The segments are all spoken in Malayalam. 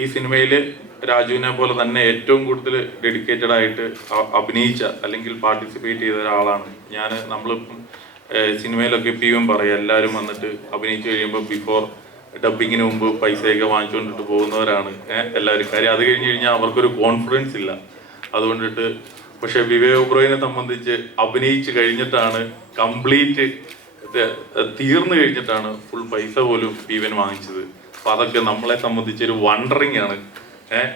ഈ സിനിമയിൽ രാജുവിനെ പോലെ തന്നെ ഏറ്റവും കൂടുതൽ ഡെഡിക്കേറ്റഡ് ആയിട്ട് അഭിനയിച്ച അല്ലെങ്കിൽ പാർട്ടിസിപ്പേറ്റ് ചെയ്ത ഒരാളാണ്. ഞാൻ നമ്മളിപ്പം സിനിമയിലൊക്കെ ഇപ്പം പറയും എല്ലാവരും വന്നിട്ട് അഭിനയിച്ചു കഴിയുമ്പോൾ ബിഫോർ ഡബിങ്ങിന് മുമ്പ് പൈസയൊക്കെ വാങ്ങിച്ചുകൊണ്ടിട്ട് പോകുന്നവരാണ്. എല്ലാവരും. കാര്യം അത് കഴിഞ്ഞ് കഴിഞ്ഞാൽ അവർക്കൊരു കോൺഫിഡൻസ് ഇല്ല. അതുകൊണ്ടിട്ട് പക്ഷെ വിവേക് ഒബ്രോയിനെ സംബന്ധിച്ച് അഭിനയിച്ച് കഴിഞ്ഞിട്ടാണ് കംപ്ലീറ്റ് തീർന്നു കഴിഞ്ഞിട്ടാണ് ഫുൾ പൈസ പോലും പീവൻ വാങ്ങിച്ചത്. അപ്പൊ അതൊക്കെ നമ്മളെ സംബന്ധിച്ചൊരു വണ്ടറിങ് ആണ്. ഏഹ്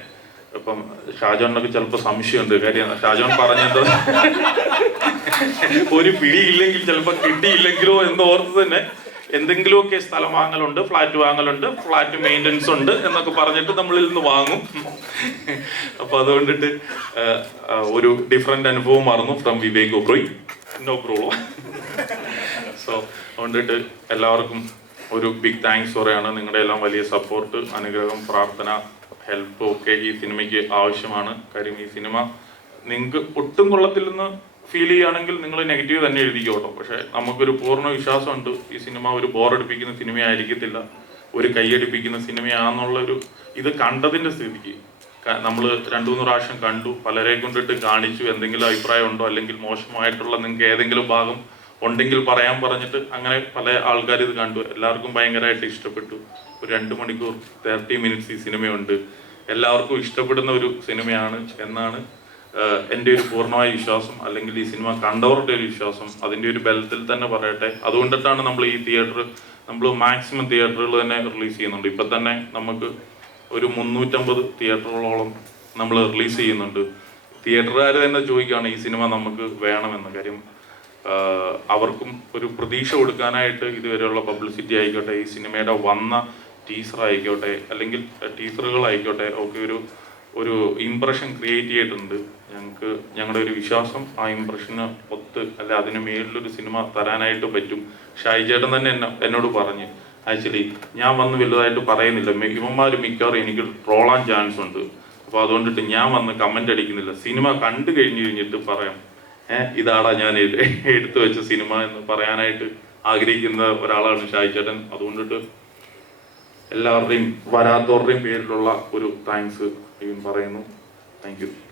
ഇപ്പം ഷാജോണിനൊക്കെ ചിലപ്പോൾ സംശയമുണ്ട്. കാര്യം ഷാജോൺ പറഞ്ഞത് ഒരു പിടിയില്ലെങ്കിൽ ചിലപ്പോൾ കിട്ടിയില്ലെങ്കിലോ എന്ന് ഓർത്ത് തന്നെ എന്തെങ്കിലുമൊക്കെ സ്ഥലം വാങ്ങലുണ്ട് ഫ്ലാറ്റ് വാങ്ങലുണ്ട് ഫ്ലാറ്റ് മെയിന്റനൻസ് ഉണ്ട് എന്നൊക്കെ പറഞ്ഞിട്ട് നമ്മളിൽ നിന്ന് വാങ്ങും. അപ്പൊ അതുകൊണ്ടിട്ട് ഒരു ഡിഫറെന്റ് അനുഭവം മാറുന്നു from Vivek Oberoi no problem so അതുകൊണ്ടിട്ട് എല്ലാവർക്കും ഒരു ബിഗ് താങ്ക്സ് പറയാണ്. നിങ്ങളുടെ എല്ലാം വലിയ സപ്പോർട്ട് അനുഗ്രഹം പ്രാർത്ഥന ഹെൽപ്പ് ഒക്കെ ഈ സിനിമയ്ക്ക് ആവശ്യമാണ്. കാര്യം ഈ സിനിമ നിങ്ങൾക്ക് ഒട്ടും കൊള്ളത്തില്ലെന്ന് ഫീൽ ചെയ്യുകയാണെങ്കിൽ നിങ്ങൾ നെഗറ്റീവ് തന്നെ എഴുതിക്കോട്ടോ. പക്ഷേ നമുക്കൊരു പൂർണ വിശ്വാസമുണ്ട്. ഈ സിനിമ ഒരു ബോറടിപ്പിക്കുന്ന സിനിമയായിരിക്കത്തില്ല ഒരു കൈയടിപ്പിക്കുന്ന സിനിമയാണെന്നുള്ള ഒരു ഇത് കണ്ടതിന്റെ സ്ഥിതിക്ക്. നമ്മൾ രണ്ടു മൂന്ന് പ്രാവശ്യം കണ്ടു. പലരെ കൊണ്ടിട്ട് കാണിച്ചു. എന്തെങ്കിലും അഭിപ്രായം ഉണ്ടോ? അല്ലെങ്കിൽ മോശമായിട്ടുള്ള നിങ്ങൾക്ക് ഏതെങ്കിലും ഭാഗം ഉണ്ടെങ്കിൽ പറയാൻ പറഞ്ഞിട്ട് അങ്ങനെ പല ആൾക്കാർ ഇത് കണ്ടു. എല്ലാവർക്കും ഭയങ്കരമായിട്ട് ഇഷ്ടപ്പെട്ടു. ഒരു രണ്ട് മണിക്കൂർ തേർട്ടി മിനിറ്റ്സ് ഈ സിനിമയുണ്ട്. എല്ലാവർക്കും ഇഷ്ടപ്പെടുന്ന ഒരു സിനിമയാണ് എന്നാണ് എന്റെ ഒരു പൂർണമായ വിശ്വാസം. അല്ലെങ്കിൽ ഈ സിനിമ കണ്ടവരുടെ ഒരു വിശ്വാസം. അതിന്റെ ഒരു ബലത്തിൽ തന്നെ പറയട്ടെ. അതുകൊണ്ടിട്ടാണ് നമ്മൾ ഈ തിയേറ്റർ നമ്മൾ മാക്സിമം തിയേറ്ററുകൾ തന്നെ റിലീസ് ചെയ്യുന്നുണ്ട്. ഇപ്പം തന്നെ നമുക്ക് ഒരു മുന്നൂറ്റമ്പത് തിയേറ്ററുകളോളം നമ്മൾ റിലീസ് ചെയ്യുന്നുണ്ട്. തിയേറ്ററുകാർ തന്നെ ചോദിക്കുകയാണ് ഈ സിനിമ നമുക്ക് വേണമെന്ന. കാര്യം അവർക്കും ഒരു പ്രതീക്ഷ കൊടുക്കാനായിട്ട് ഇതുവരെയുള്ള പബ്ലിസിറ്റി ആയിക്കോട്ടെ ഈ സിനിമയുടെ വന്ന ടീസർ ആയിക്കോട്ടെ അല്ലെങ്കിൽ ടീസറുകൾ ആയിക്കോട്ടെ ഒക്കെ ഒരു ഒരു ഇമ്പ്രഷൻ ക്രിയേറ്റ് ചെയ്തിട്ടുണ്ട്. ഞങ്ങൾക്ക് ഞങ്ങളുടെ ഒരു വിശ്വാസം ആ ഇമ്പ്രഷന് ഒത്ത് അല്ലെ അതിന് മേളിലൊരു സിനിമ തരാനായിട്ട് പറ്റും. ഷായി ചേട്ടൻ തന്നെ എന്നെ എന്നോട് പറഞ്ഞ് ആക്ച്വലി ഞാൻ വന്ന് വലുതായിട്ട് പറയുന്നില്ല. ഇവന്മാർ മിക്കവാറും എനിക്ക് ട്രോളാൻ ചാൻസ് ഉണ്ട്. അപ്പോൾ അതുകൊണ്ടിട്ട് ഞാൻ വന്ന് കമന്റ് അടിക്കുന്നില്ല. സിനിമ കണ്ടു കഴിഞ്ഞ് കഴിഞ്ഞിട്ട് പറയാം. ഇതാടാ ഞാൻ എടുത്തു വെച്ച സിനിമ എന്ന് പറയാനായിട്ട് ആഗ്രഹിക്കുന്ന ഒരാളാണ് ഷായി ചേട്ടൻ അതുകൊണ്ടിട്ട് എല്ലാവരുടെയും വരാത്തവരുടെയും പേരിലുള്ള ഒരു താങ്ക്സ് പറയുന്നു. താങ്ക്